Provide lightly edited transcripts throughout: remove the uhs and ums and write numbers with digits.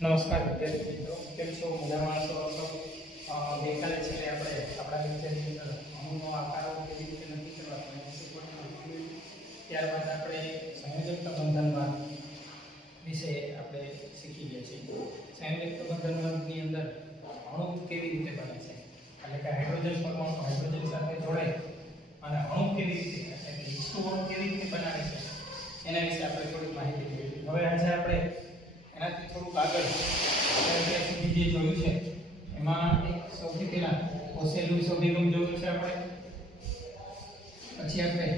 નમસ્કાર વિદ્યાર્થી મિત્રો, કેમ છો? મજામાં છો? ગઈકાલે છે આપણે આપણા વિષયની અંદર અણુનો આકારો કેવી રીતે નક્કી કરવા તેને શીખવાનું. ત્યારબાદ આપણે સંયોજક બંધનવાદ વિશે આપણે શીખી ગયા છીએ. સંયોજક બંધનવાદની અંદર અણુ કેવી રીતે બને છે, એટલે કે હાઇડ્રોજન પરમાણુ હાઇડ્રોજન સાથે જોડાય અને અણુ કેવી રીતે એટલે કે અણુ કેવી રીતે બનાવે છે એના વિશે આપણે થોડી માહિતી મેળવી. હવે આજે આપણે એનાથી થોડુંક આગળ અત્યાર સુધી જે જોયું છે એમાં એક સૌથી પહેલા કોસે-લુઈસ અભિગમ જોયું છે આપણે, પછી આપણે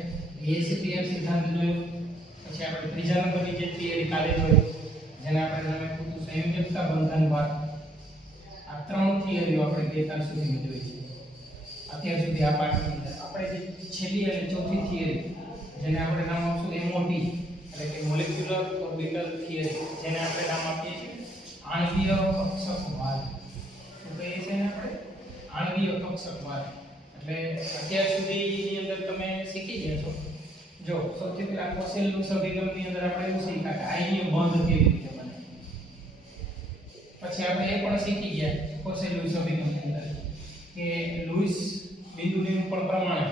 ACPR સિદ્ધાંત જોયો, પછી આપણે ત્રીજા નંબરની જે થિયરી કાલે જોઈ જેને આપણે નામ આપ્યું હતું સંયોજકતા બંધનવાદ. આ ત્રણ થિયરીઓ આપણે ગઈકાલ સુધી જોઈ છે. અત્યાર સુધી આ પાઠની અંદર આપણે જે છેલ્લી અને ચોથી થિયરી જેને આપણે નામ આપશું MOT એટલે કે મોલેક્યુલર ઓર્બિટલ થિયરી, જેને આપણે નામ આપીએ છીએ આણ્વીય કક્ષકવાદ. શું કહીએ છીએ આપણે? આણ્વીય કક્ષકવાદ. એટલે અત્યાર સુધીની અંદર તમે શીખી ગયા છો. જો સૌથી પહેલા કોસે-લુઈસ અભિગમની અંદર આપણે એવું શીખ્યા કે આયનીય બંધ કેવી રીતે બને. પછી આપણે એ પણ શીખી ગયા કોસે-લુઈસ અભિગમની અંદર કે લુઈસ બિંદુની ઉપર પ્રમાણે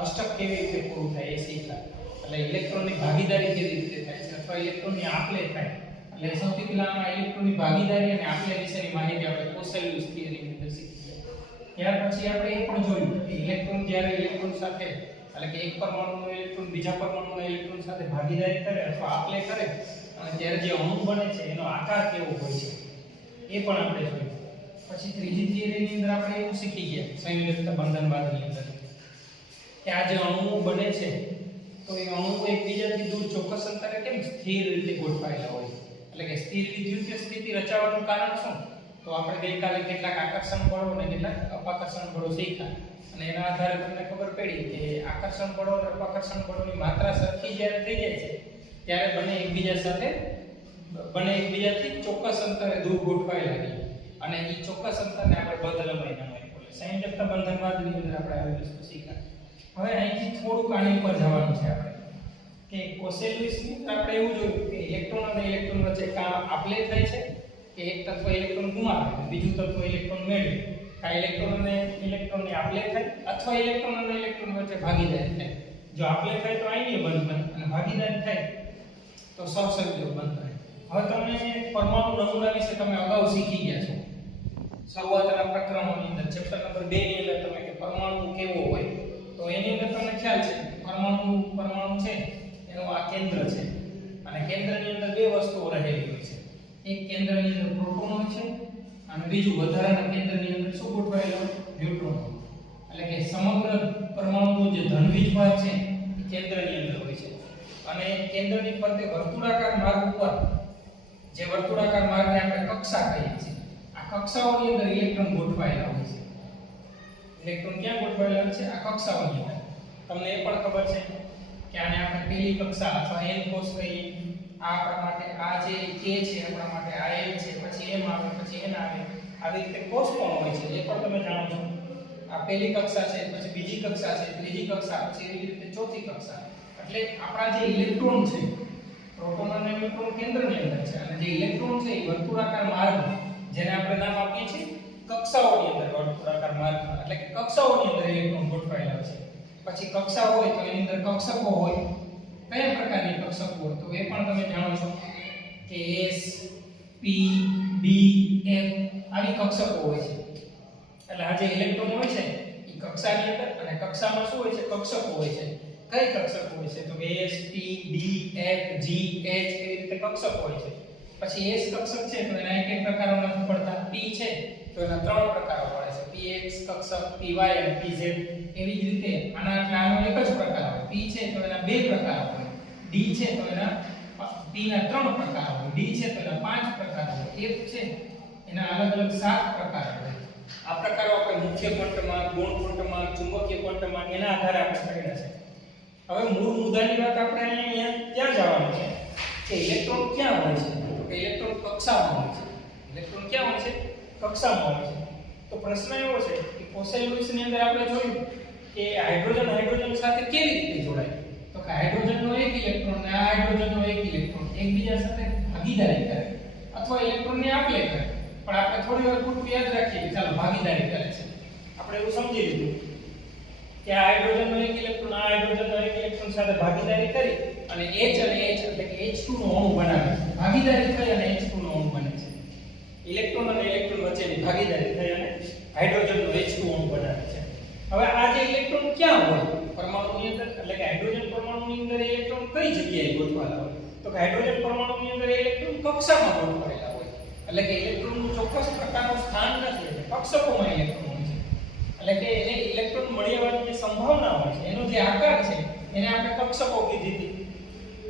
અષ્ટક કેવી રીતે પૂરું થાય એ શીખ્યા. એટલે ઇલેક્ટ્રોનની ભાગીદારી કેવી રીતે થાય છે અથવા ઇલેક્ટ્રોનની આપ-લે થાય. એટલે સૌથી પહેલા આમાં ઇલેક્ટ્રોનની ભાગીદારી અને આપ-લે વિશેની માહિતી આપણે કોસે-લુઈસ થિયરીની અંદર શીખી. ત્યાર પછી આપણે એ પણ જોયું કે ઇલેક્ટ્રોન જ્યારે ઇલેક્ટ્રોન સાથે એટલે કે એક પરમાણુનો ઇલેક્ટ્રોન બીજા પરમાણુના ઇલેક્ટ્રોન સાથે ભાગીદારી કરે અથવા આપ-લે કરે અને ત્યારે જે અણુ બને છે એનો આકાર કેવો હોય છે એ પણ આપણે જોયું. પછી ત્રીજી થિયરીની અંદર આપણે એવું શીખી ગયા સંયોજકતા બંધનવાદની અંદર કે આ જે અણુઓ બને છે તો એ અણુઓ એકબીજાથી દૂર ચોક્કસ અંતરે કેમ સ્થિર રીતે ગોઠવાયેલા હોય. એટલે કે સ્થિર વિદ્યુતીય સ્થિતિ રચાવાનું કારણ શું? તો આપણે ગઈકાલે કેટલાક આકર્ષણ બળો અને કેટલાક અપાકર્ષણ બળો શીખ્યા અને એના આધારે તમને ખબર પડી કે આકર્ષણ બળો અને અપાકર્ષણ બળોની માત્રા સરખી જ્યારે થઈ જાય છે ત્યારે બંને એકબીજાથી ચોક્કસ અંતરે દૂર ગોઠવાયેલા રહે અને એ ચોક્કસ અંતરને આપણે બંધ લંબાઈ નામ આપ્યું. સંયોજકતા બંધનવાદની અંદર આપણે આવી વસ્તુ શીખ્યા. હવે અહીંથી થોડુંક આની ઉપર જવાનું છે આપણે કે કોસે-લુઈસની અંદર આપણે એવું જોયું કે ઇલેક્ટ્રોન અને ઇલેક્ટ્રોન વચ્ચે કાં આપ-લે થાય છે કે એક તત્વ ઇલેક્ટ્રોન ગુમાવે બીજું તત્વ ઇલેક્ટ્રોન મેળવે. કાં ઇલેક્ટ્રોન અને ઇલેક્ટ્રોનની આપ-લે થાય અથવા ઇલેક્ટ્રોન અને ઇલેક્ટ્રોન વચ્ચે ભાગીદારી થાય. જો આપ-લે થાય તો આયનીય બંધ બને અને ભાગીદારી થાય તો સહસંયોજક બંધ બને. હવે તમે પરમાણુ નમૂના વિશે તમે અગાઉ શીખી ગયા છો શરૂઆતના પ્રકરણોની અંદર. ચેપ્ટર નંબર 2 ની અંદર તમે કે પરમાણુ કેવો હોય તો એની અંદર તમને ખ્યાલ છે પરમાણુ છે એનું આ કેન્દ્ર છે અને કેન્દ્રની અંદર બે વસ્તુઓ રહેલી હોય છે. એક કેન્દ્રની અંદર પ્રોટોન હોય છે અને બીજું વધારાના કેન્દ્રની અંદર શું ગોઠવાયેલો? ન્યુટ્રોન. એટલે કે સમગ્ર પરમાણુનો જે ધનવીજ ભાગ છે એ કેન્દ્રની અંદર હોય છે અને કેન્દ્રની ફરતે વર્તુળાકાર માર્ગ ઉપર જે વર્તુળાકાર માર્ગને આપણે કક્ષા કહીએ છીએ આ કક્ષાઓની અંદર ઇલેક્ટ્રોન ગોઠવાયેલા હોય છે. ઇલેક્ટ્રોન ક્યાં ગોઠવાયેલા હોય છે? આ કક્ષાઓની અંદર. તમને એ પણ ખબર છે કે આને આપણે પહેલી કક્ષા અથવા n કોષ કહીએ. આ આપણા માટે આ જે k છે આપણા માટે આ l છે, પછી m આવે, પછી n આવે. આવી રીતે કોષ પણ હોય છે એ પણ તમે જાણો છો. આ પહેલી કક્ષા છે, પછી બીજી કક્ષા છે, ત્રીજી કક્ષા, પછી એવી રીતે ચોથી કક્ષા. એટલે આપણા જે ઇલેક્ટ્રોન છે પ્રોટોન અને ન્યુટ્રોન કેન્દ્રની અંદર છે અને જે ઇલેક્ટ્રોન છે એ વર્તુળાકાર માર્ગ જેને આપણે નામ આપીએ છીએ કક્ષાઓની અંદર વર્તુળાકાર માર્ગમાં એટલે કે કક્ષાઓની અંદર ઇલેક્ટ્રોન ગોઠવાયેલા છે. પછી કક્ષા હોય તો એની અંદર કક્ષકો હોય. કયા પ્રકારની કક્ષકો હોય તો એ પણ તમે જાણો છો કે S P D F આવી કક્ષકો હોય છે. એટલે આ જે ઇલેક્ટ્રોન હોય છે એ કક્ષાની અંદર અને કક્ષામાં શું હોય છે? કક્ષકો હોય છે. કઈ કક્ષકો હોય છે? તો S P D F G H એવી રીતે કક્ષકો હોય છે. પછી S કક્ષક છે તો એના એક પ્રકારો નથી પડતા. P છે તો એના ત્રણ પ્રકારો પડે છે. Px કક્ષક, Py અને Pz. એવી જ રીતે આનો એક જ પ્રકાર હોય. P છે તો એના બે પ્રકાર હોય. D છે તો એના P ના ત્રણ પ્રકાર હોય. D છે તો એના પાંચ પ્રકાર હોય. F છે એના અલગ અલગ 7 પ્રકાર હોય. આ પ્રકારો આપણે મુખ્ય ક્વોન્ટમમાં, ગૌણ ક્વોન્ટમમાં, ચુંબકીય ક્વોન્ટમમાં એના આધારે આપણે કર્યા છે. હવે મૂળ મુદ્દાની વાત આપણે અહીંયા ક્યાં જવાનું છે કે ઇલેક્ટ્રોન ક્યાં હોય છે? તો કે ઇલેક્ટ્રોન કક્ષામાં હોય છે. ઇલેક્ટ્રોન ક્યાં હોય છે? કક્ષામાં હોય છે. તો પ્રશ્ન એવો છે કે કોસે-લુઈસની અંદર આપણે જોયું કે હાઇડ્રોજન સાથે કેવી રીતે જોડાય. તો કે હાઇડ્રોજનનો એક ઇલેક્ટ્રોન અને આ હાઇડ્રોજનનો એક ઇલેક્ટ્રોન એકબીજા સાથે ભાગીદારી કરે અથવા ઇલેક્ટ્રોનની આપ-લે કરે. પણ આપણે થોડી વાર પૂરતું યાદ રાખીએ કે ચાલો ભાગીદારી કરે છે. આપણે એવું સમજી લીધું કે આ હાઇડ્રોજનનો એક ઇલેક્ટ્રોન આ હાઇડ્રોજનનો એક ઇલેક્ટ્રોન સાથે ભાગીદારી કરી અને H અને H એટલે કે H2 નો અણુ બનાવે છે. ભાગીદારી થઈ અને H2 નો અણુ બને છે. ઇલેક્ટ્રોન અને ઇલેક્ટ્રોન વચ્ચેની ભાગીદારી થઈ અને હાઇડ્રોજનનો H2 અણુ બનાવે છે. હવે આ જે ઇલેક્ટ્રોન ક્યાં હોય પરમાણુની અંદર એટલે કે હાઇડ્રોજન પરમાણુની અંદર ઇલેક્ટ્રોન કઈ જગ્યાએ ગોઠવાયેલા હોય તો કે હાઇડ્રોજન પરમાણુની અંદર ઇલેક્ટ્રોન કક્ષામાં ગોઠવાયેલા હોય. એટલે કે ઇલેક્ટ્રોનનું ચોક્કસ પ્રકારનું સ્થાન નથી એટલે કક્ષકોમાં ઇલેક્ટ્રોન હોય છે. એટલે કે એને ઇલેક્ટ્રોન મળવાની જે સંભાવના હોય છે એનો જે આકાર છે એને આપણે કક્ષકો કીધી હતી.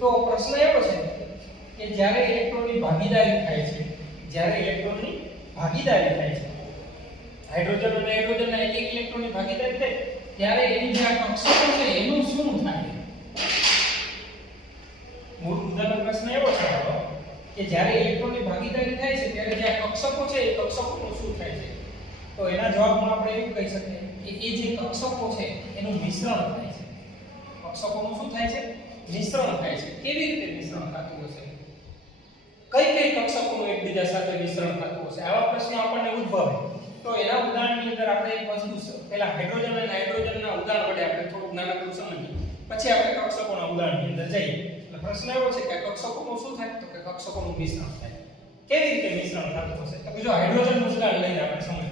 તો પ્રશ્ન એવો છે કે જ્યારે ઇલેક્ટ્રોનની ભાગીદારી થાય છે હાઇડ્રોજન અને હાઇડ્રોજનના એક એક ઇલેક્ટ્રોનની ભાગીદારી થાય ત્યારે એની જે આ કક્ષકો છે એનું શું થાય? મૂળ મુદ્દાનો પ્રશ્ન એવો છે કે જ્યારે ઇલેક્ટ્રોનની ભાગીદારી થાય છે ત્યારે જે આ કક્ષકો છે એ કક્ષકોનું શું થાય છે? તો એના જવાબમાં આપણે એવું કહી શકીએ કે એ જે કક્ષકો છે એનું મિશ્રણ થાય છે. કક્ષકોનું શું થાય છે? મિશ્રણ થાય છે. કેવી રીતે મિશ્રણ થતું હશે? કઈ કક્ષકોનું એકબીજા સાથે મિશ્રણ થતું હશે? આવા પ્રશ્નો આપણને ઉદ્ભવે. તો એના ઉદાહરણની અંદર આપણે એક વસ્તુ પહેલા હાઇડ્રોજન અને હાઇડ્રોજનના ઉદાહરણ વડે આપણે થોડુંક નાનકડું સમજીએ. પછી આપણે કક્ષકોના ઉદાહરણની અંદર જઈએ. એટલે પ્રશ્ન એવો છે કે કક્ષકોનું શું થાય? તો કે કક્ષકોનું મિશ્રણ થાય. કેવી રીતે મિશ્રણ થતું હશે? તો જો હાઇડ્રોજનનું ઉદાહરણ લઈને આપણે સમજીએ.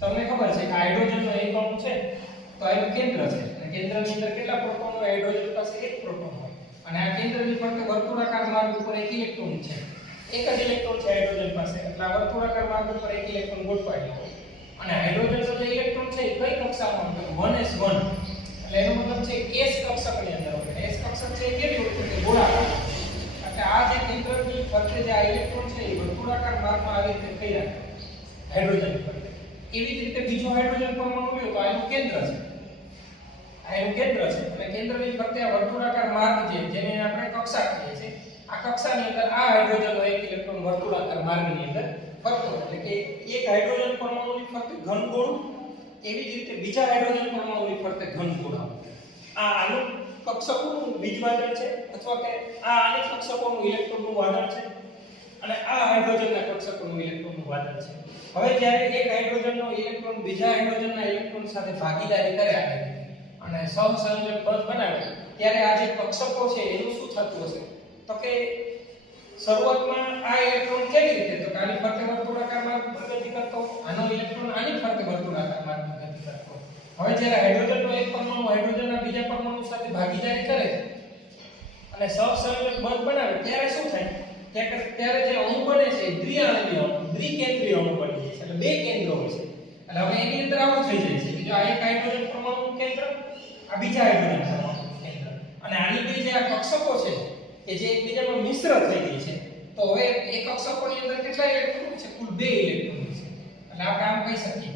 તમને ખબર છે કે હાઇડ્રોજનનો એક અણુ છે તો એનું કેન્દ્ર છે અને કેન્દ્રની અંદર કેટલા પ્રોટોન હોય? હાઇડ્રોજન પાસે એક પ્રોટોન હોય અને આ કેન્દ્રની ફરતે વર્તુળાકાર માર્ગ ઉપર એક ઇલેક્ટ્રોન છે. એક જ ઇલેક્ટ્રોન છે હાઇડ્રોજન પાસે એટલે આ વર્તુળાકાર માર્ગ ઉપર એક ઇલેક્ટ્રોન ગોઠવાયેલો હોય અને હાઇડ્રોજનનો જે ઇલેક્ટ્રોન છે એ કઈ કક્ષામાં હોય? 1s1 એટલે એનો મતલબ છે કે s કક્ષકની અંદર હોય. s કક્ષક છે એ કેવી હોય? કે ગોળાકાર. એટલે આ જે કેન્દ્રની ફરતે જે આ ઇલેક્ટ્રોન છે એ વર્તુળાકાર માર્ગમાં આવી રીતે થઈ રહે હાઇડ્રોજન ફરતે. એવી જ રીતે બીજો હાઇડ્રોજન પરમાણુ લ્યો તો આ એનું કેન્દ્ર છે. આ એનું કેન્દ્ર છે અને કેન્દ્રની ફરતે આ વર્તુળાકાર માર્ગ જેને આપણે કક્ષા કહીએ છીએ આ કક્ષાની અંદર આ હાઇડ્રોજનનો એક ઇલેક્ટ્રોન વર્તુળાકાર માર્ગની અંદર ફરતો એટલે કે એક હાઇડ્રોજન પરમાણુની ફરતે ઘન ગોળું એવી જ રીતે બીજા હાઇડ્રોજન પરમાણુની ફરતે ઘન ગોળા. આ આનું કક્ષકોનું બીજ વાદળ છે અથવા કે આ આની કક્ષકોનું ઇલેક્ટ્રોનનું વાદળ છે અને આ હાઇડ્રોજનના કક્ષકોનું ઇલેક્ટ્રોનનું વાદળ છે. હવે જ્યારે એક હાઇડ્રોજનનો ઇલેક્ટ્રોન બીજા હાઇડ્રોજનના ઇલેક્ટ્રોન સાથે ભાગીદારી કરે અને સહસંયોજક બળ બનાવે ત્યારે આ જે કક્ષકો છે એનું શું થતું હશે? તો કે શરૂઆતમાં આ ઇલેક્ટ્રોન કેવી રીતે તો આની ફરતે વર્તુળાકાર માર્ગ પર ગતિ કરતો આનો ઇલેક્ટ્રોન આની ફરતે વર્તુળાકાર માર્ગ પર ગતિ કરતો. હવે જ્યારે હાઇડ્રોજનનો એક પરમાણુ હાઇડ્રોજનના બીજા પરમાણુ સાથે ભાગીદારી કરે અને સહસંયોજક બળ બનાવે ત્યારે શું થાય? ત્યારે જે અણુ બને છે દ્વિઆણવીય અણુ દ્વિકેન્દ્રીય અણુ બની જાય છે. એટલે બે કેન્દ્રો હોય છે. એટલે હવે એની અંદર આવું થઈ જાય છે કે જો આ એક હાઇડ્રોજન પરમાણુનું કેન્દ્ર આ બીજા હાઇડ્રોજન પરમાણુનું કેન્દ્ર અને આની બે જે આ કક્ષકો છે કે જે એકબીજામાં મિશ્ર થઈ ગઈ છે તો હવે એક કક્ષકોની અંદર કેટલા ઇલેક્ટ્રોન છે? કુલ 2 ઇલેક્ટ્રોન છે. એટલે આપણે આમ કહી શકીએ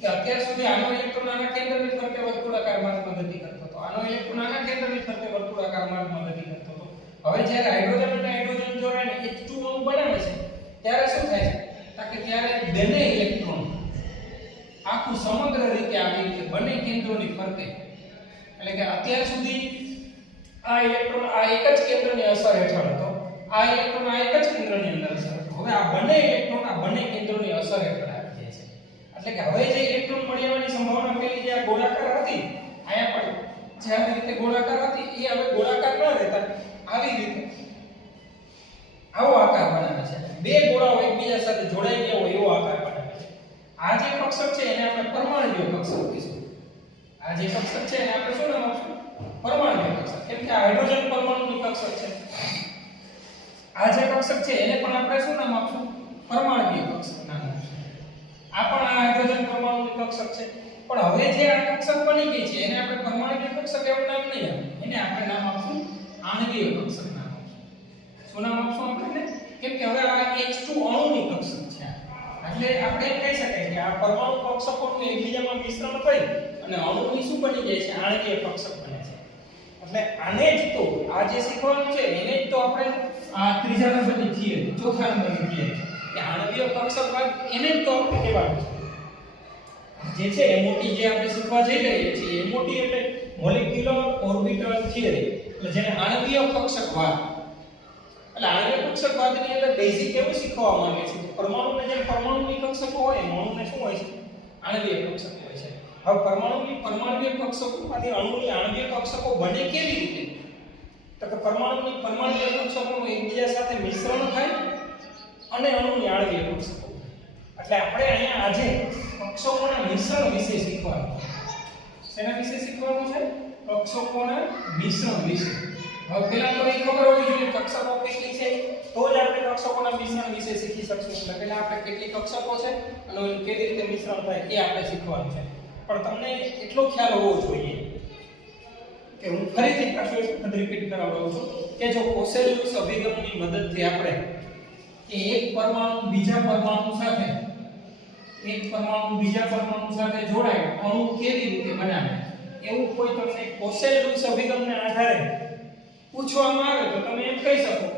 કે અત્યાર સુધી આનો ઇલેક્ટ્રોન આના કેન્દ્રની ફરતે વર્તુળાકાર માર્ગમાં ગતિ કરતો હતો આનો ઇલેક્ટ્રોન આના કેન્દ્રની ફરતે વર્તુળાકાર માર્ગમાં ગતિ કરતો હતો. હવે જ્યારે હાઇડ્રોજન અને હાઇડ્રોજન જોડાઈને H2 અણુ બનાવે છે ત્યારે શું થાય છે? કે ત્યારે બંને ઇલેક્ટ્રોન આખું સમગ્ર રીતે આવી રીતે બંને કેન્દ્રોની ફરતે એટલે કે અત્યાર સુધી આ ઇલેક્ટ્રોન આ એક જ કેન્દ્રની અસર હેઠળ હતો આ ઇલેક્ટ્રોન આ એક જ કેન્દ્રની અંદર અસર હતો. હવે આ બંને ઇલેક્ટ્રોન આ બંને કેન્દ્રોની અસર હેઠળ આવી જાય છે. એટલે કે હવે જે ઇલેક્ટ્રોન મળી આવવાની સંભાવના પેલી જે આ ગોળાકાર હતી આયા પણ જે આવી રીતે ગોળાકાર હતી એ હવે ગોળાકાર ન રહેતા આવી રીતે આવો આકાર બનાવે છે. બે ગોળાઓ એકબીજા સાથે જોડાઈ ગયા હોય એવો આકાર બનાવે છે. આ જે કક્ષક છે એને આપણે પરમાણ્વીય કક્ષક કહીશું. આ જે કક્ષક છે એને આપણે શું નામ આપશું? પરમાણ્વીય કક્ષક. કેમ કે આ હાઇડ્રોજન પરમાણુની કક્ષક છે. આ જે કક્ષક છે એને પણ આપણે શું નામ આપશું? પરમાણ્વીય કક્ષક નામ આપશું. આ પણ આ હાઇડ્રોજન પરમાણુની કક્ષક છે. પણ હવે જે આ કક્ષક બની ગઈ છે એને આપણે પરમાણ્વીય કક્ષક એવું નામ નહીં આપીએ. એને આપણે નામ આપશું આણ્વીય કક્ષક નામ આપશું. શું નામ આપશું આપણે? કેમ કે હવે આ H2 અણુની કક્ષક છે. એટલે આપણે કહી શકાય કે આ પરમાણુ કક્ષકોનું એકબીજામાં મિશ્રણ થઈ અને અણુની શું બની જાય છે? આણ્વીય કક્ષક બને છે. એટલે આને જ તો આ જે શીખવાનું છે એને જ તો આપણે આ ત્રીજા નંબરની થિયરી ચોથા નંબરની થિયરી કે આણ્વીય કક્ષકવાદ એને જ તો આપણે કહેવાનું છે. જે છે એમઓટી જે આપણે શીખવા જઈ રહ્યા છીએ એમઓટી એટલે મોલેક્યુલર ઓર્બિટલ થિયરી એટલે જેને આણ્વીય કક્ષકવાદ એટલે આણ્વીય કક્ષકવાદની અંદર બેઝિક એવું શીખવા માંગે છે કે પરમાણુને જેમ પરમાણુની કક્ષકો હોય અણુને શું હોય છે આણ્વીય કક્ષકો હોય છે હવે પરમાણુની પરમાણ્વીય કક્ષકોમાંથી અણુની આણ્વીય કક્ષકો બને કેવી રીતે તો કે પરમાણુની પરમાણ્વીય કક્ષકોનું એકબીજા સાથે મિશ્રણ થાય અને અણુની આણ્વીય કક્ષકો એટલે આપણે અહીંયા આજે કક્ષકોના મિશ્રણ વિશે શીખવાનું છે શેના વિશે શીખવાનું છે કક્ષકોના મિશ્રણ વિશે હવે પહેલા તો એ ખબર હોવી જોઈએ કક્ષકો કેટલી છે તો જ આપણે કક્ષકોના મિશ્રણ વિશે શીખી શકશું એટલે પહેલા આપણે કેટલી કક્ષકો છે અને કેવી રીતે મિશ્રણ થાય એ આપણે શીખવાનું છે પણ તમને એટલો ખ્યાલ હોવો જોઈએ કે હું ફરીથી પાછું એક વખત રિપીટ કરાવડાવું છું કે જો કોસેલ્યુસ અભિગમની મદદથી આપણે કે એક પરમાણુ બીજા પરમાણુ સાથે જોડાય અણુ કેવી રીતે બનાવે એવું કોઈ તમને કોસેલ્યુસ અભિગમના આધારે પૂછવામાં આવે તો તમે એમ કહી શકો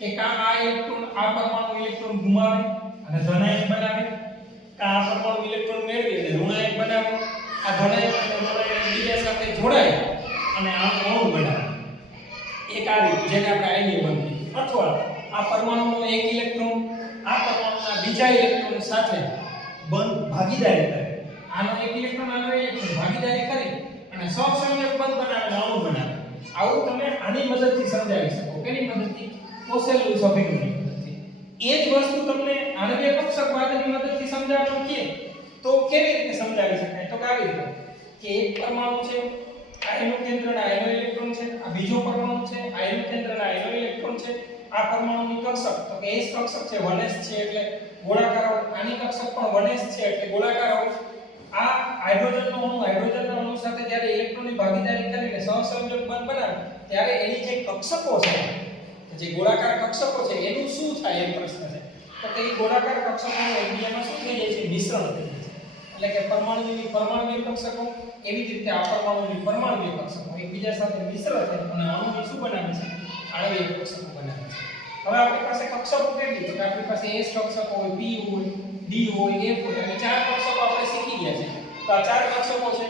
કે આ ઇલેક્ટ્રોન આ પરમાણુ ઇલેક્ટ્રોન ગુમાવે અને ધનાયક બનાવે આ પરમાણુ ઇલેક્ટ્રોન મેળવી અને ઋણાયક બનાવે આ ધનાયક અને ઋણાયક એકબીજા સાથે જોડાય અને આ અણુ બનાવે એક આ રીત જેને આપણે આયનીય બંધ અથવા આ પરમાણુનો એક ઇલેક્ટ્રોન આ પરમાણુના બીજા ઇલેક્ટ્રોન સાથે બંધ ભાગીદારી કરે આનો એક ઇલેક્ટ્રોન આનો ઇલેક્ટ્રોન ભાગીદારી કરી અને સહસંયોજક બંધ બનાવીને અણુ બનાવે આવું તમે આની મદદથી સમજાવી શકો કેની મદદથી કોસેલ્યુસ અભિગમની મદદથી એ જ વસ્તુ તમને આણ્વીય કક્ષકવાદની મદદથી સમજાવવાનું કે તો કેવી રીતે સમજાવી શકાય તો આવી રીતે કે એક પરમાણુ છે આ એનું કેન્દ્રના એનો ઇલેક્ટ્રોન છે આ બીજો પરમાણુ છે આ એનું કેન્દ્રના એનો ઇલેક્ટ્રોન છે આ પરમાણુની કક્ષક તો કે S કક્ષક છે 1s છે એટલે ગોળાકાર આની કક્ષક પણ 1s છે એટલે ગોળાકાર આ હાઇડ્રોજનનો અણુ સાથે જ્યારે ઇલેક્ટ્રોનની ભાગીદારી કરીને સહસંયોજક બંધ બનાવે ત્યારે એની જે કક્ષકો છે જે ગોળાકાર કક્ષકો છે એનું શું થાય એમ પ્રશ્ન છે તો કે એ ગોળાકાર કક્ષકોનું એકબીજામાં શું થઈ જાય છે મિશ્રણ થઈ જાય છે એટલે કે પરમાણુની પરમાણ્વીય કક્ષકો એવી જ રીતે આ પરમાણુની પરમાણ્વીય કક્ષકો એકબીજા સાથે મિશ્ર થાય અને અણુની શું બનાવે છે આણ્વીય કક્ષકો બનાવે છે હવે આપણી પાસે કક્ષકો કેટલી તો કે આપણી પાસે S કક્ષકો હોય P હોય D હોય F હોય અને ચાર કક્ષકો આપણે શીખી ગયા છે તો આ ચાર કક્ષકો છે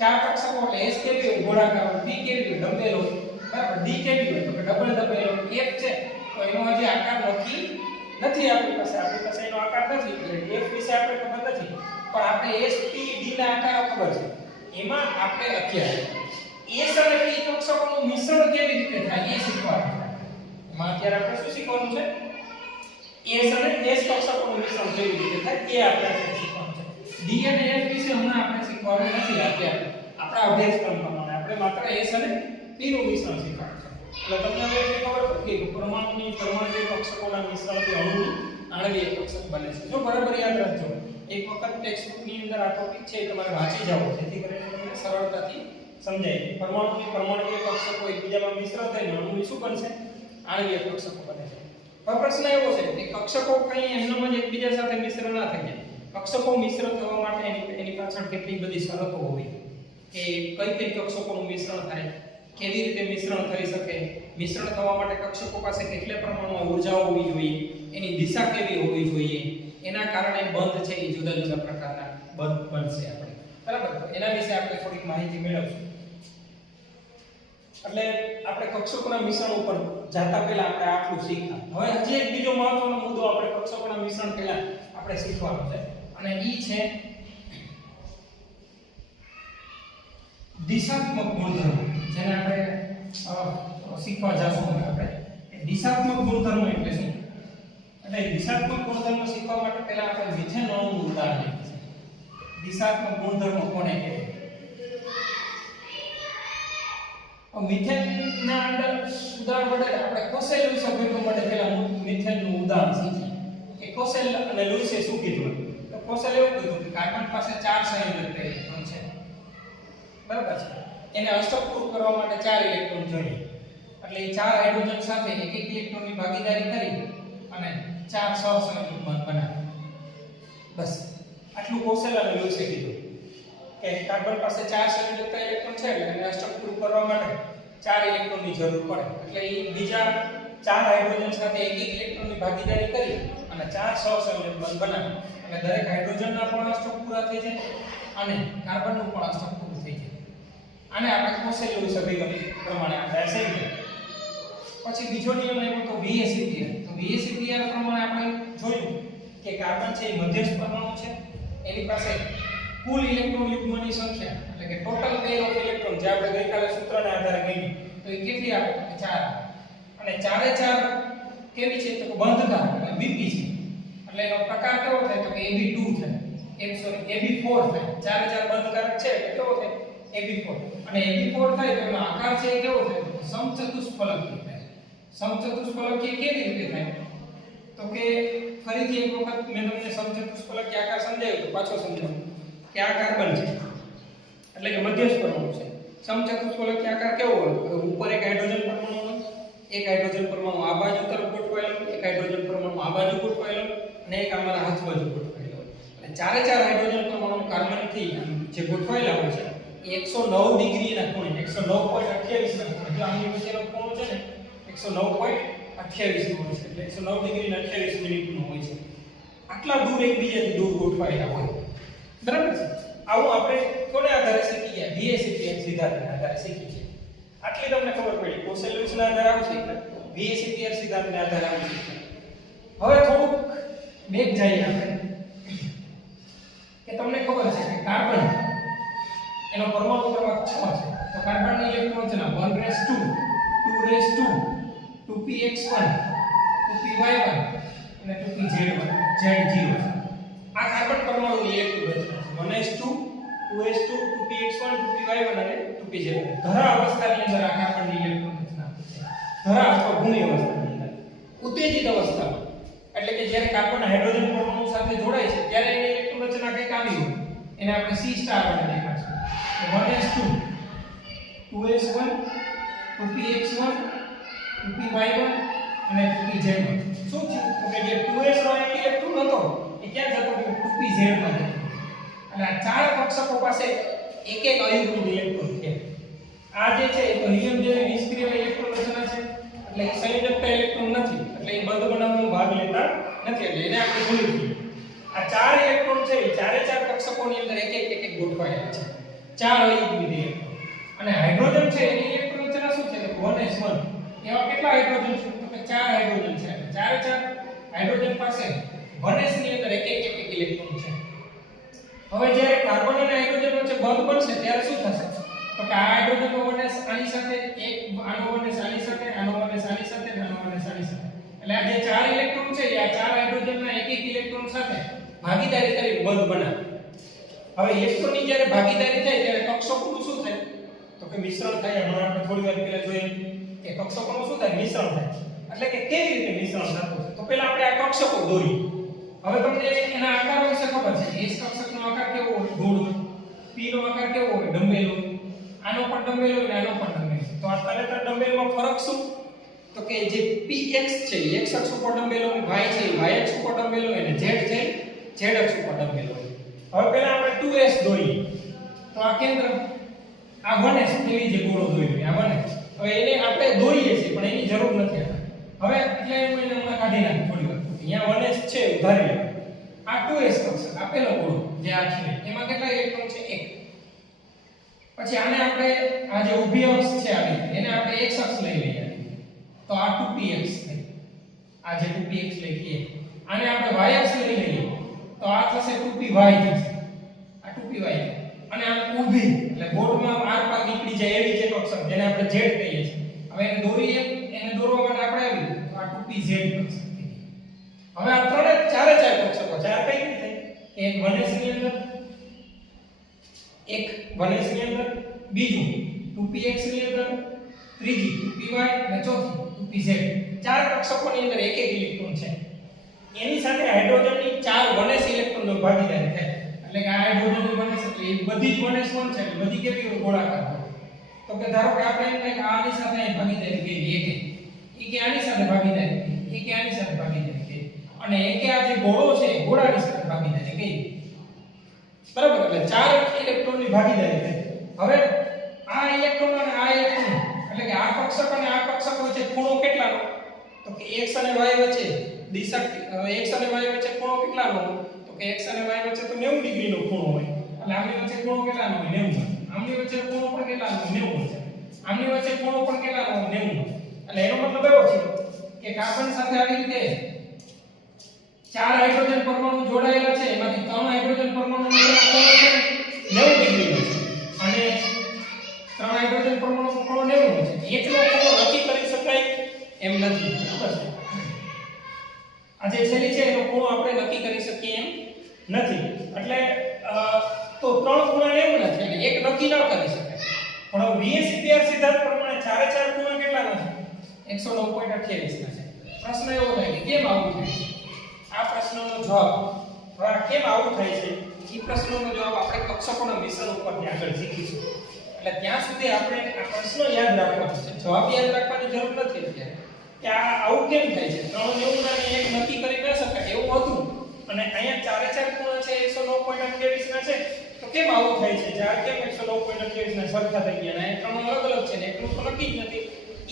ચાર કક્ષકો એટલે S કેવી હોય ગોળાકાર હોય P કેવી હોય ડબલ હોય બરાબર D કેવી હોય તો કે ડબલ હોય F છે તો એનો હજી આકાર નક્કી નથી આપણી પાસે એનો આકાર નથી એટલે F વિશે આપણે ખબર નથી પણ આપણે S P D ના આકારો ખબર છે એમાં આપણે અત્યારે S અને P કક્ષકોનું મિશ્રણ કેવી રીતે થાય એ શીખવાનું છે એમાં અત્યારે આપણે શું શીખવાનું છે S અને S કક્ષકોનું મિશ્રણ કેવી રીતે થાય એ આપણે શીખવાનું છે D અને F વિશે હમણાં આપણે શીખવાનું નથી અત્યારે આપણા અભ્યાસક્રમ પ્રમાણે આપણે માત્ર S અને P નું મિશ્રણ શીખવાનું છે એટલે તમને હવે ખબર પડી કે પરમાણુની પરમાણ્વીય કક્ષકોના મિશ્રણથી અણુની આણ્વીય કક્ષક બને છે જો બરાબર યાદ રાખજો એક વખત ટેક્સ્ટબુકની અંદર આ ટોપિક છે તમારે વાંચી જાઓ જેથી કરીને તમને સરળતાથી સમજાય પરમાણુની પરમાણ્વીય કક્ષકો એકબીજામાં મિશ્ર થઈને અણુની શું બનશે આણ્વીય કક્ષકો બને છે હવે પ્રશ્ન એવો છે કે કક્ષકો કઈ એમનેમ જ એકબીજા સાથે મિશ્ર ના થઈ જાય કક્ષકો મિશ્ર થવા માટે એની પાછળ કેટલી બધી શરતો હોવી કે કઈ કક્ષકોનું મિશ્રણ થાય કેવી રીતે મિશ્રણ થઈ શકે મિશ્રણ થવા માટે કક્ષકો પાસે કેટલા પ્રમાણમાં ઊર્જા હોવી જોઈએ એની દિશા કેવી હોવી જોઈએ એના કારણે બંધ છે એ જુદા જુદા પ્રકારના બંધ બનશે આપણે બરાબર તો એના વિશે આપણે થોડીક માહિતી મેળવશું એટલે આપણે કક્ષકોના મિશ્રણ ઉપર જાતા પહેલા આપણે આટલું શીખ્યા હવે હજી એક બીજો મહત્વનો મુદ્દો આપણે કક્ષકોના મિશ્રણ પહેલા આપણે શીખવાનો છે અને ઈ છે દિશાત્મક ગુણધર્મો જેને આપણે શીખવા જશું આપણે દિશાત્મક ગુણધર્મો એટલે શું એટલે દિશાત્મક ગુણધર્મો શીખવા માટે પહેલા આપણે મિથેન અણુનું ઉદાહરણ લઈશું દિશાત્મક ગુણધર્મો કોને કહેવાય મિથેનના અંદર ઉદાહરણ વડે આપણે કોસેલ્યુસ અભિગમ વડે પહેલા મિથેનનું ઉદાહરણ શીખીએ કે કોસેલ અને લુઈસે શું કીધું તો કોસેલ એવું કીધું કે કાર્બન પાસે 4 સંયોજક ઇલેક્ટ્રોન છે બરાબર છે એને અષ્ટક પૂરું કરવા માટે 4 ઇલેક્ટ્રોન જોઈએ એટલે એ 4 હાઇડ્રોજન સાથે એક એક ઇલેક્ટ્રોનની ભાગીદારી કરી અને 4 સહસંયોજક બંધ બનાવે બસ આટલું કોસેલ અને લુઈસે કીધું કે કાર્બન પાસે 4 સંયોજક ઇલેક્ટ્રોન છે એટલે એને અષ્ટક પૂરું કરવા માટે 4 ઇલેક્ટ્રોનની જરૂર પડે એટલે એ બીજા 4 હાઇડ્રોજન સાથે એક એક ઇલેક્ટ્રોનની ભાગીદારી કરી અને 4 સહસંયોજક બંધ બનાવે એટલે દરેક હાઇડ્રોજનના પણ અષ્ટક પૂરા થઈ જાય અને કાર્બનનું પણ અષ્ટક પૂરું થઈ જાય આને આપણે કોસેલ્યુસ અભિગમ પ્રમાણે આપણે અસાઇન કરીએ પછી બીજો નિયમ આવ્યો તો VSEPR. તો VSEPR પ્રમાણે આપણે જોયું કે કાર્બન છે એ મધ્યસ્થ પરમાણુ છે, એની પાસે કુલ ઇલેક્ટ્રોન યુગ્મની સંખ્યા એટલે કે ટોટલ પેર ઓફ ઇલેક્ટ્રોન જે આપણે ગઈકાલે સૂત્રના આધારે ગણી તો એ કેટલી આવે તો 4 અને ચારે ચાર કેવી છે તો બંધકાર એટલે BP છે એટલે એનો પ્રકાર કેવો થાય તો કે AB2 થાય AB4 થાય ચારે ચાર બંધકાર છે એટલે કેવો થાય AB4 અને AB4 થાય તો એનો આકાર છે એ કેવો થાય સમચતુષ્ફલકીય થાય. સમચતુષ્ફલકીય કેવી રીતે થાય તો કે ફરીથી એક વખત મેં તમને સમચતુષ્ફલકીય આકાર સમજાવ્યો તો પાછો સમજાવું કે આ કાર્બન છે એટલે કે મધ્યસ્થ પરમાણુ છે. સમચતુષ્ફલકીય આકાર કેવો હોય ઉપર એક હાઇડ્રોજન પરમાણુ હોય, એક હાઇડ્રોજન પરમાણુ આ બાજુ તરફ ગોઠવાયેલો, એક હાઇડ્રોજન પરમાણુ આ બાજુ ગોઠવાયેલો અને એક અમારા હાથ બાજુ ગોઠવાયેલો હોય. એટલે ચારે ચાર હાઇડ્રોજન પરમાણુ કાર્બનથી જે ગોઠવાયેલા હોય છે એ 109 ડિગ્રીના ખૂણે 109.28 ના ખૂણે જો આની વચ્ચેનો ખૂણો છે ને 109.28 નો હોય છે એટલે 109 ડિગ્રી અને 28 મિનિટનો હોય છે. આટલા દૂર એકબીજાથી દૂર ગોઠવાયેલા હોય. બરાબર છે. આવું આપણે કોને આધારે શીખી ગયા VSEPR સિદ્ધાંતના આધારે શીખી છે. આટલી તમને ખબર પડી. કોસેલ્યુસના આધારે આવશે એટલે VSEPR સિદ્ધાંતના આધારે આવશે. હવે થોડુંક બેક જઈએ આપણે કે તમને ખબર છે કે કાર્બન એનો પરમાણુ ક્રમાંક 6 છે. તો કાર્બનની ઇલેક્ટ્રોન રચના 1s2 2s2 2px1 2py1 અને 2pz1 z0 આ કાર્બન પરમાણુની ઇલેક્ટ્રોન રચના છે. 1s2 2s2 2px1 2py1 અને 2pz1 ધરા અવસ્થાની અંદર આ કાર્બનની ઇલેક્ટ્રોન રચના છે. ધરા અથવા ભૂમિ અવસ્થાની અંદર ઉત્તેજિત અવસ્થામાં એટલે કે જ્યારે કાર્બન હાઇડ્રોજન પરમાણુ સાથે જોડાય છે ત્યારે એની ઇલેક્ટ્રોન રચના કંઈક આવી હોય એને આપણે C સ્ટાર વડે દેખાડશું. 1s2 2s1 2px1 2py1 અને 2pz1 શું થયું તો કે જે 2s નો એક ઇલેક્ટ્રોન હતો એ ક્યાં જતો રહ્યો 2pz માં જતો. અને આ ચાર કક્ષકો પાસે એક એક અયુગ્મ ઇલેક્ટ્રોન છે. આ જે છે એ તો હિલિયમ જે નિષ્ક્રિય ઇલેક્ટ્રોન રચના છે એટલે એ સંયોજકતા ઇલેક્ટ્રોન નથી એટલે એ બંધ બનાવવામાં ભાગ લેતા નથી એટલે એને આપણે ભૂલી જઈએ. આ ચાર ઇલેક્ટ્રોન છે એ ચારે ચાર કક્ષકોની અંદર એક એક ગોઠવાયેલા છે. ચાર અયુગ્મ ઇલેક્ટ્રોન અને હાઇડ્રોજન છે એની ઇલેક્ટ્રોન રચના શું છે તો 1s1 એવા કેટલા હાઇડ્રોજન છે તો કે ચાર હાઇડ્રોજન છે એટલે ચારે ચાર હાઇડ્રોજન પાસે 1s ની અંદર એક ઇલેક્ટ્રોન છે. હવે જ્યારે કાર્બન અને હાઇડ્રોજન વચ્ચે બંધ બનશે ત્યારે શું થશે તો કે આ હાઇડ્રોજનનો 1s આની સાથે એક આનો 1s આની સાથે આનો 1s આની સાથે અને આનો 1s આની સાથે એટલે આ જે ચાર ઇલેક્ટ્રોન છે એ આ ચાર હાઇડ્રોજનના એક ઇલેક્ટ્રોન સાથે ભાગીદારી કરી બંધ બનાવે. હવે ઇલેક્ટ્રોનની જ્યારે ભાગીદારી થાય ત્યારે કક્ષકોનું શું થાય તો કે મિશ્રણ થાય. હમણાં આપણે થોડી વાર પહેલા જોયું કે કક્ષકોનું શું થાય મિશ્રણ થાય. એટલે કે કેવી રીતે મિશ્રણ થતું તો પહેલા આપણે આ કક્ષકો દોરીએ. હવે તમને એના આકારો વિશે ખબર છે. S કક્ષકનો આકાર કેવો હોય ગોળ હોય, P નો આકાર કેવો હોય ડમ્બેલ હોય, આનો પણ ડમ્બેલ હોય અને આનો પણ ડમ્બેલ હોય. તો આ ખરેખર ડમ્બેલમાં ફરક શું તો કે જે px છે x અક્ષ ઉપર ડમ્બેલ હોય, y છે y અક્ષ ઉપર ડમ્બેલ હોય અને z છે z અક્ષ ઉપર ડમ્બેલ હોય. હવે પહેલા આપણે 2s દોરીએ તો આ કેન્દ્ર આ 1s એવી જે ગોળો દોર્યો આ 1s હવે એને આપણે દોરીએ છીએ પણ એની જરૂર નથી. હવે એટલે હું એને હમણાં કાઢી નાખું થોડી વાર. અહીંયા 1s છે ઉધારી લો. આ 2s કક્ષક આપેલો ગોળો જે આ છે એમાં કેટલા ઇલેક્ટ્રોન છે 1. પછી આને આપણે આ જે ઊભી અક્ષ છે આવી એને આપણે x અક્ષ લઈ લઈએ તો આ 2px થાય. આ જે 2px લખીએ આને આપણે y અક્ષ લઈ લઈએ તો આ થશે 2py થશે. આ 2py અને આ ઊભી એટલે બોર્ડમાં આર પાર નીકળી જાય એવી જે કક્ષક જેને આપણે z કહીએ છીએ. હવે એને દોરીએ એને દોરવા માટે આપણે આવી તો આ 2pz કક્ષક. હવે આ ત્રણે ચારે ચાર કક્ષકો ચાર કઈ રીતે એક 1s ની અંદર એક 1s ની અંદર બીજું 2px ની અંદર ત્રીજી 2py અને ચોથી 2pz. ચાર કક્ષકોની અંદર એક ઇલેક્ટ્રોન છે. એની સાથે હાઇડ્રોજનની 4 1s ઇલેક્ટ્રોનનો ભાગીદારી થાય. એટલે કે આ હાઇડ્રોજનની 1s એટલે એ બધી જ 1s1 છે એટલે બધી કેવી હોય ગોળાકાર હોય. તો કે ધારો કે આપણે એમ કહીએ કે આની સાથે અહીં ભાગીદારી કરી એક કે આની સાથે ભાગીદારી કરી એક કે આની સાથે ભાગીદારી કરી અને એક કે આ જે ગોળો છે ગોળાની સાથે ભાગીદારી કરી. બરાબર એટલે 4 ઇલેક્ટ્રોનની ભાગીદારી થાય. હવે આ ઇલેક્ટ્રોન અને આ ઇલેક્ટ્રોન એટલે કે આ કક્ષક અને આ કક્ષક વચ્ચે ખૂણો કેટલાનો તો કે x અને y વચ્ચે દિશા x અને y વચ્ચે ખૂણો કેટલાનો તો કે x અને y વચ્ચે તો 90 ડિગ્રીનો ખૂણો હોય. એટલે આમની વચ્ચે ખૂણો કેટલાનો હોય 90. આમની વચ્ચે ખૂણો પણ કેટલાનો હોય 90 છે. આમની વચ્ચે ખૂણો પણ કેટલાનો હોય 90. એટલે એનો મતલબ એવો છે કે કાર્બન સાથે આવી રીતે 4 હાઇડ્રોજન પરમાણુ જોડાયેલા છે, એમાંથી 3 હાઇડ્રોજન પરમાણુનો ખૂણો છે 90 ડિગ્રીનો છે અને 3 હાઇડ્રોજન પરમાણુનો ખૂણો 90 નો છે. એકનો ખૂણો નક્કી કરી શકાય એમ નથી. બરાબર છે. આ જે છેલ્લી છે એનો ખૂણો આપણે નક્કી કરી શકીએ એમ નથી. એટલે તો 3 ખૂણા એવું નથી એટલે એક નક્કી ન કરી શકાય. પણ VSEPR સિદ્ધાંત પ્રમાણે ચારે ચાર ખૂણા કેટલાના છે? 109.28 ના છે. પ્રશ્ન એવો થાય કે કેમ આવું થાય છે? આ પ્રશ્નનો જવાબ હવે કેમ આવું થાય છે એ પ્રશ્નનો જવાબ આપણે કક્ષકોના મિશ્રણ ઉપરથી આગળ શીખીશું. એટલે ત્યાં સુધી આપણે આ પ્રશ્ન યાદ રાખવાનો છે. જવાબ યાદ રાખવાની જરૂર નથી અત્યારે કે આ આવું કેમ થાય છે. 3 90 ના એક નક્કી કરી ન શકાય એવું હતું અને અહીંયા ચારે ચાર ખૂણા છે 109.28 ના છે. તો કેમ આવું થાય છે? ચાર કેમ 109.28 ના સરખા થઈ ગયા અને ત્રણ અલગ અલગ છે ને એટલું તો નક્કી જ નથી.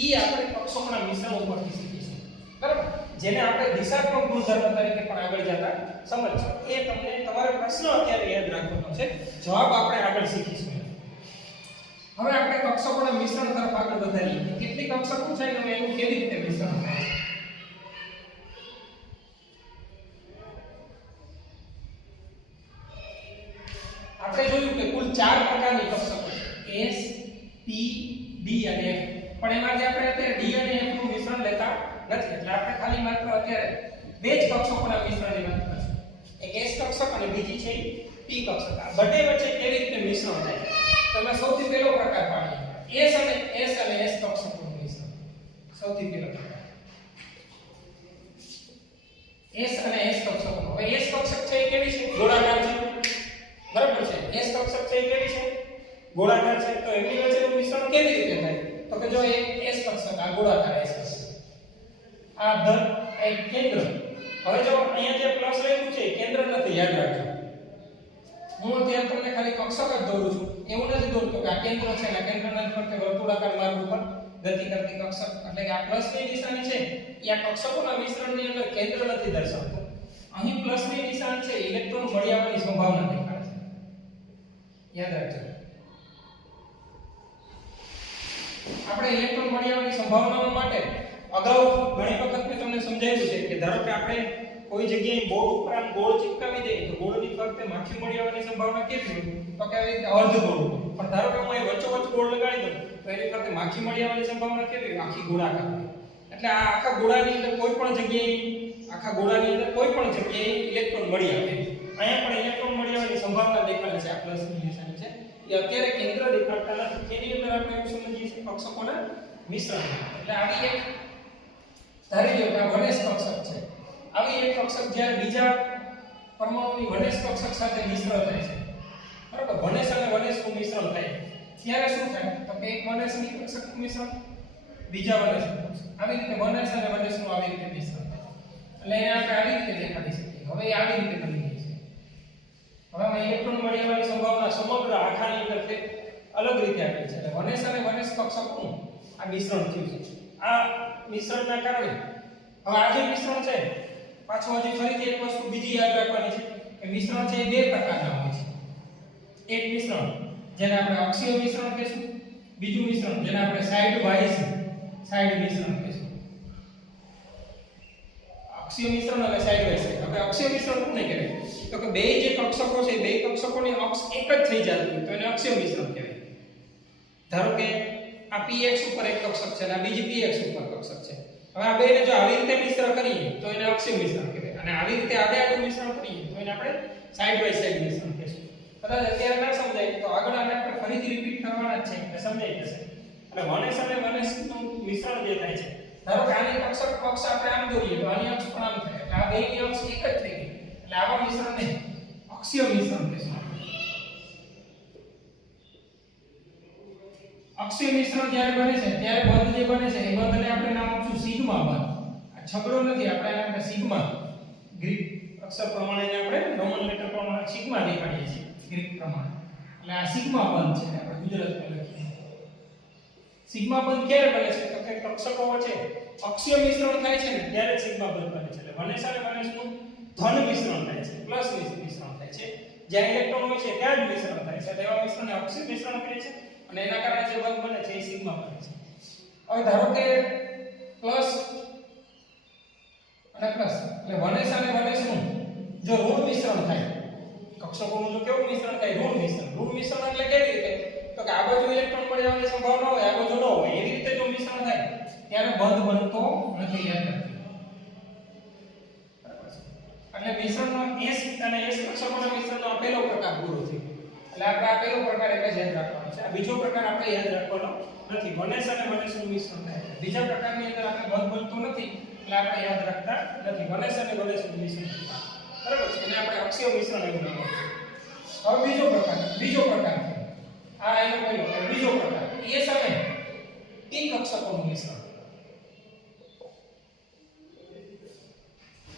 ઈ આપણે કક્ષકોના મિશ્રણ ઉપરથી શીખીશું. બરાબર? જેને આપણે દિશાત્મક ગુણધર્મ તરીકે પણ આગળ જતા સમજશું. એ તમને તમારો પ્રશ્ન અત્યારે યાદ રાખવાનો છે. જવાબ આપણે આગળ શીખીશું. હવે આપણે કક્ષકોના મિશ્રણ તરફ આગળ વધારીએ. કેટલી કક્ષકો છે અને એનું કેવી રીતે મિશ્રણ થાય છે? આપણે જોયું કે કુલ 4 પ્રકારની કક્ષકો છે. S, P, D અને F. પણ એમાંથી આપણે અત્યારે D અને F નું મિશ્રણ લેતા નથી. એટલે આપણે ખાલી માત્ર અત્યારે બે જ કક્ષકોના મિશ્રણની વાત કરીશું. એક S કક્ષક અને બીજી છે P કક્ષક. આ બંને વચ્ચે કેવી રીતે મિશ્રણ થાય છે? તમે સૌથી પહેલો પ્રકાર પાડીએ S અને S કક્ષકોનું મિશ્રણ. સૌથી પહેલો પ્રકાર S અને S કક્ષકોનો. હવે S કક્ષક છે એ કેવી છે? ગોળાકાર છે. બરાબર છે. S કક્ષક છે એ કેવી છે? ગોળાકાર છે. તો એમની વચ્ચેનું મિશ્રણ કેવી રીતે થાય? તો કે જો એક S કક્ષક આ ગોળાકાર S કક્ષક આ ધન એક કેન્દ્ર. હવે જો અહીંયા જે પ્લસ લખ્યું છે કેન્દ્ર નથી, યાદ રાખજો. હું અત્યારે તમને ખાલી કક્ષક જ દોરું છું. એવું નથી દોરતો કે આ કેન્દ્ર છે ને કેન્દ્રના ફરતે વર્તુળાકાર માર્ગ ઉપર ગતિ કરતી કક્ષક. એટલે કે આ પ્લસની નિશાની છે એ આ કક્ષકોના મિશ્રણની અંદર કેન્દ્ર નથી દર્શાવતો. અહીં પ્લસની નિશાની છે ઇલેક્ટ્રોન મળી આવવાની સંભાવના દેખાડે છે. યાદ રાખજો. આપણે ઇલેક્ટ્રોન મળી આવવાની સંભાવનાઓ માટે અગાઉ ઘણી વખત મેં તમને સમજાવ્યું છે કે ધારો કે આપણે કોઈ જગ્યાએ બોર્ડ ઉપર આમ ગોળ ચિપકાવી દઈએ તો ગોળની ફરતે માખી મળી આવવાની સંભાવના કેટલી? તો કે આવી રીતે અર્ધ ગોળ. પણ ધારો કે હું અહીં વચ્ચોવચ્ચ ગોળ લગાડી દઉં તો એની ફરતે માખી મળી આવવાની સંભાવના કેટલી? આખી ગોળાકાર. એટલે આ આખા ગોળાની અંદર કોઈ પણ જગ્યાએ ઇલેક્ટ્રોન મળી આવે. અહીંયા પણ ઇલેક્ટ્રોન મળી આવવાની સંભાવના દેખાડે છે. આ પ્લસની નિશાની છે એ અત્યારે કેન્દ્ર દેખાડતા નથી. તેની અંદર આપણે એવું સમજીએ છીએ કક્ષકોના મિશ્રણ. એટલે આવી એક ધારી લો કે આ વનેસ કક્ષક છે. આવી એક કક્ષક જ્યારે બીજા પરમાણુની વનેસ કક્ષક સાથે મિશ્ર થાય છે, બરાબર? વનેસ અને વનેસનું મિશ્રણ થાય ત્યારે શું થાય? તો કે એક વનેસની કક્ષકનું મિશ્રણ બીજા વનેસનું કક્ષક. આવી રીતે વનેસ અને વનેસનું આવી રીતે મિશ્રણ થાય. એટલે એને આપણે આવી રીતે દેખાડી શકીએ. હવે એ આવી રીતે બની ગઈ છે. હવે આમાં ઇલેક્ટ્રોન મળી આવવાની સંભાવના સમગ્ર આખાની અંદર અલગ રીતે આપેલી છે. એટલે વનેસ અને વનેસ કક્ષકનું આ મિશ્રણ થયું છે. આ મિશ્રણના કારણે હવે આ જે મિશ્રણ છે પાછું હજી ફરીથી એક વસ્તુ બીજી યાદ રાખવાની છે કે મિશ્રણ છે એ બે પ્રકારના હોય છે. એક મિશ્રણ જેને આપણે અક્ષીય મિશ્રણ કહીશું, બીજું મિશ્રણ જેને આપણે સાઇડ મિશ્રણ કહીશું. અક્ષીય મિશ્રણ અને સાઇડ વાઇઝ. હવે અક્ષીય મિશ્રણ કોને કહેવાય? તો કે બે જે કક્ષકો છે બે કક્ષકોની અક્ષ એક જ થઈ જતી હોય તો એને અક્ષીય મિશ્રણ કહેવાય. ધારો કે આ px ઉપર એક કક્ષક છે અને આ બીજી px ઉપર કક્ષક છે. હવે આ બેને જો આવી રીતે મિશ્ર કરીએ તો એને અક્ષીય મિશ્રણ કહેવાય અને આવી રીતે આડે આડું મિશ્રણ કરીએ તો એને આપણે સાઇડ બાય સાઇડ મિશ્રણ કહીશું. કદાચ અત્યારે ના સમજાય તો આગળ આપણે ફરીથી રિપીટ કરવાના જ છે એટલે સમજાઈ જશે. એટલે વનેસ અને વનેસનું મિશ્રણ જે થાય છે, ધારો કે આની કક્ષક પક્ષ આપણે આમ દોરીએ તો આની અક્ષ પણ આમ થાય એટલે આ બેની અક્ષ એક જ થઈ ગઈ. એટલે આવા મિશ્રણને અક્ષીય મિશ્રણ કહેશું. અક્ષીય મિશ્રણ જ્યારે બને છે ત્યારે બંધ જે બને છે એ બંધને આપણે નામ આપશું સિગ્મા બંધ. આ છગડો નથી, આપણે સિગ્મા ગ્રીક અક્ષર પ્રમાણે આપણે રોમન લેટર પ્રમાણે સિગ્મા દેખાડીએ છીએ ગ્રીક પ્રમાણે. એટલે આ સિગ્મા બંધ છે આપણે ગુજરાતીમાં લખીએ. સિગ્મા બંધ ક્યારે બને છે? તો કે કક્ષકો વચ્ચે અક્ષીય મિશ્રણ થાય છે ને ત્યારે સિગ્મા બંધ બને છે. એટલે વનેસ અને વનેસનું ધન મિશ્રણ થાય છે, પ્લસ મિશ્રણ થાય છે. જ્યાં ઇલેક્ટ્રોન હોય છે ત્યાં જ મિશ્રણ થાય છે. તેવા મિશ્રણને અક્ષીય મિશ્રણ કહે છે અને એના કારણે જે બંધ બને છે એ સિગ્મા બને છે. હવે ધારો કે પ્લસ અને પ્લસ, એટલે 1s અને 1s નું જો ઋણ મિશ્રણ થાય, કક્ષકોનું જો કેવું મિશ્રણ થાય, ઋણ મિશ્રણ. ઋણ મિશ્રણ એટલે કેવી રીતે, તો કે આ બાજુ ઇલેક્ટ્રોન મળી આવવાની સંભાવના હોય, આ બાજુ ન હોય, એવી રીતે જો મિશ્રણ થાય ત્યારે બંધ બનતો નથી, યાદ રાખજો. એટલે મિશ્રણનો S અને S કક્ષકોના મિશ્રણનો આ પહેલો પ્રકાર પૂરો થયો. એટલે આપણે આ પહેલો પ્રકાર એટલે જ યાદ રાખવાનો છે. આ બીજો પ્રકાર આપણે યાદ રાખવાનો નથી. 1s અને 1s નું મિશ્રણ થાય. બીજા પ્રકારની અંદર આપણે બંધ બનતો નથી, એટલે આપણે યાદ રાખતા નથી. 1s અને 1s નું મિશ્રણ થાય. બરાબર છે, એને આપણે અક્ષીય મિશ્રણ એવું નામ આપીશું. હવે બીજો પ્રકાર છે. આ એનો પહેલો, બીજો પ્રકાર S અને P કક્ષકોનું મિશ્રણ.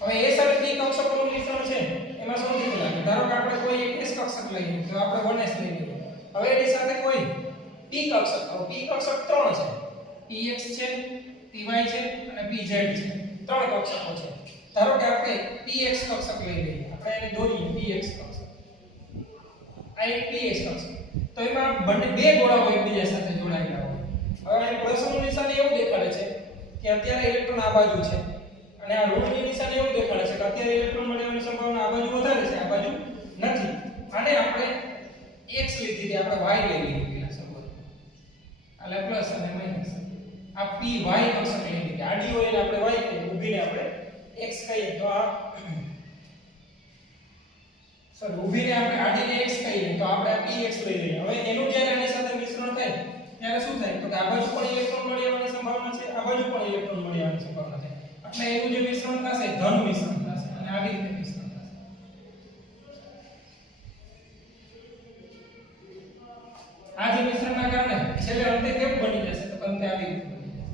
હવે S અને P કક્ષકોનું મિશ્રણ છે એમાં સૌથી પહેલા ધારો કે આપણે કોઈ એક S કક્ષક લઈએ તો આપણે 1s લઈ લઈએ. હવે એની સાથે કોઈ P કક્ષક, હવે P કક્ષક ત્રણ છે, Px છે, Py છે અને Pz છે. ત્રણ કક્ષકો છે. ધારો કે આપણે Px કક્ષક લઈ લઈએ, આપણે એને દોરીએ Px કક્ષક. આ એક Px કક્ષક. તો એમાં બંને બે ગોળાઓ એકબીજા સાથે જોડાયેલા હોય. હવે પ્લસનું નિશાન એવું દેખાડે છે કે અત્યારે ઇલેક્ટ્રોન આ બાજુ છે, અને આ ઋણની નિશાન એવું દેખાડે છે કે અત્યારે ઇલેક્ટ્રોન મળવાની સંભાવના આ બાજુ વધારે છે, આ બાજુ નથી. આને આપણે x લીધી છે, આપણે y લઈ લીધી પેલા સંબંધ, એટલે પ્લસ અને માઈનસ. આ py કક્ષક લઈ લીધી, આડી હોય એટલે આપણે y કહીએ, ઊભીને આપણે x કહીએ. તો આ ઊભીને આપણે આડીને x કહીએ તો આપણે આ px લઈ લઈએ. હવે એનું જ્યારે આની સાથે મિશ્રણ થાય ત્યારે શું થાય, તો કે આ બાજુ પણ ઇલેક્ટ્રોન મળી આવવાની સંભાવના છે, આ બાજુ પણ ઇલેક્ટ્રોન મળી આવવાની સંભાવના છે. એટલે એનું જે મિશ્રણ થશે ધન મિશ્રણ થશે, અને આવી રીતે મિશ્રણ થશે. આ જે મિશ્રણના કારણે છેલ્લે અંતે કેમ બની જશે, તો અંતે આવી રીતે બની જશે.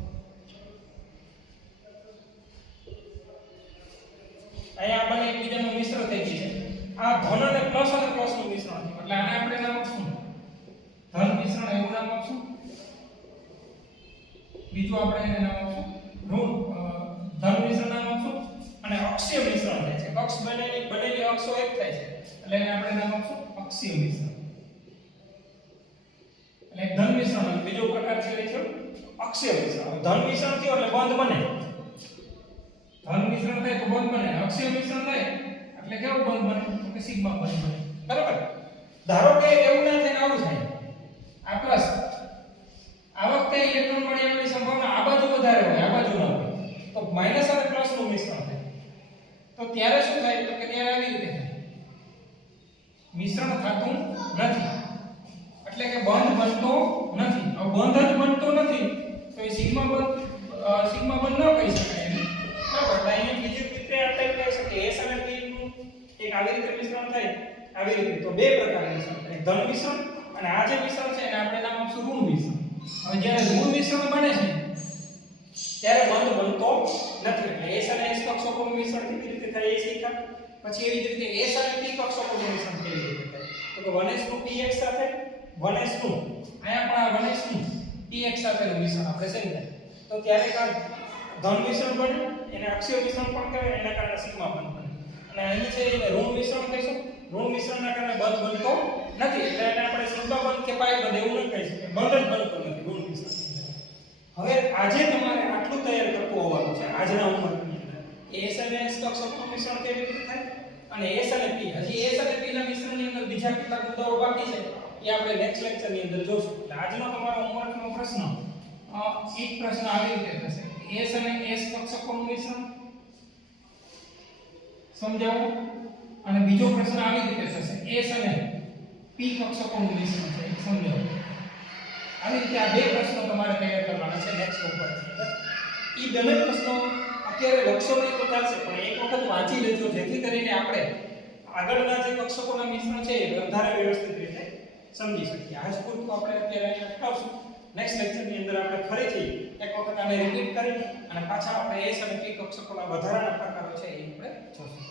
અહીંયા બંને એકબીજાનું મિશ્રણ થઈ ગયું છે. આ ધન અને પ્લસ નું મિશ્રણ છે, એટલે આને આપણે નામ આપશું ધન મિશ્રણ, એવું નામ આપશું. બીજું આપણે એને નામ આપશું ઋણ ધન મિશ્રણ નામ આપશું. અને અક્ષીય મિશ્રણ થાય છે, કક્ષ બનેલી અક્ષો એક થાય છે, એટલે એને આપણે નામ આપશું અક્ષીય મિશ્રણ. એટલે એક ધન મિશ્રણ અને બીજો પ્રકાર છે એ છે અક્ષીય મિશ્રણ. ધન મિશ્રણ થયો એટલે બંધ બને, ધન મિશ્રણ થાય તો બંધ બને. અક્ષીય મિશ્રણ થાય એટલે કેવું બંધ બને, તો કે સિગ્મા બંધ બને. બરાબર. ધારો કે એવું ના થાય, આવું થાય, આ પ્લસ, આ વખતે ઇલેક્ટ્રોન મળી આવવાની સંભાવના આ બાજુ વધારે હોય, આ બાજુ ન હોય, તો માઈનસ અને પ્લસ નું મિશ્રણ થાય. તો ત્યારે શું થાય, તો કે ત્યારે આવી રીતે થાય, મિશ્રણ થતું નથી, એટલે કે બંધ બનતો નથી. હવે બંધ જ બનતો નથી તો એ સિગ્મા બંધ ન કહી શકાય એને. બરાબર. એટલે અહીંયા બીજી રીતે આપણે કહી શકીએ S અને P નું એક આવી રીતે મિશ્રણ થાય, આવી રીતે. તો બે પ્રકારના મિશ્રણ થાય, ધન મિશ્રણ, અને આ જે મિશ્રણ છે એને આપણે નામ આપશું ઋણ મિશ્રણ. હવે જ્યારે ઋણ મિશ્રણ બને છે ત્યારે બંધ બનતો નથી. એટલે S અને S કક્ષકોનું મિશ્રણ કેવી રીતે થાય એ શીખ્યા. પછી એવી જ રીતે S અને P કક્ષકોનું મિશ્રણ કેવી રીતે થાય, તો કે 1s નું px સાથે 1s નું અહીંયા પણ 1s નું px સાથેનું મિશ્રણ આપણે સમજાય. તો ત્યારે કાં ધન મિશ્રણ બને, એને અક્ષીય મિશ્રણ પણ કહેવાય, એના કારણે સિગ્મા બંધ બને. અને અહીં છે એને ઋણ મિશ્રણ કહીશું. ઋણ મિશ્રણના કારણે બંધ બનતો નથી, એટલે એને આપણે સિગ્મા બંધ કે પાઈ બંધ એવું ન કહી શકીએ, બંધ જ બનતો નથી ઋણ મિશ્રણ. હવે આજે તમારે આટલું તૈયાર કરતું હોવાનું છે આજના હોમવર્કની અંદર. S અને S કક્ષકોનું મિશ્રણ કેવી રીતે થાય, અને S અને P, હજી S અને P ના મિશ્રણની અંદર બીજા કેટલાક મુદ્દાઓ બાકી છે એ આપણે નેક્સ્ટ લેક્ચરની અંદર જોશું. એટલે આજનો તમારો હોમવર્કનો પ્રશ્ન એક પ્રશ્ન આવી રીતે થશે, S અને S કક્ષકોનું મિશ્રણ સમજાવો, અને બીજો પ્રશ્ન આવી રીતે થશે, S અને P કક્ષકોનું મિશ્રણ છે સમજાવો. આવી રીતે આ બે પ્રશ્નો તમારે તૈયાર કરવાના છે નેક્સ્ટ હોમવર્કની અંદર. ઈ બંને પ્રશ્નો અત્યારે લક્ષ્ય નહીં તો ચાલશે, પણ એક વખત વાંચી લેજો જેથી કરીને આપણે આગળના જે કક્ષકોના મિશ્રણ છે એ વધારે વ્યવસ્થિત રીતે સમજી શકીએ. આજ પૂરતું આપણે અત્યારે અહીંયા અટકાવશું. નેક્સ્ટ લેક્ચરની અંદર આપણે ફરીથી એક વખત આને રિપીટ કરી અને પાછા આપણે S અને P કક્ષકોના વધારાના પ્રકારો છે એ આપણે જોશું.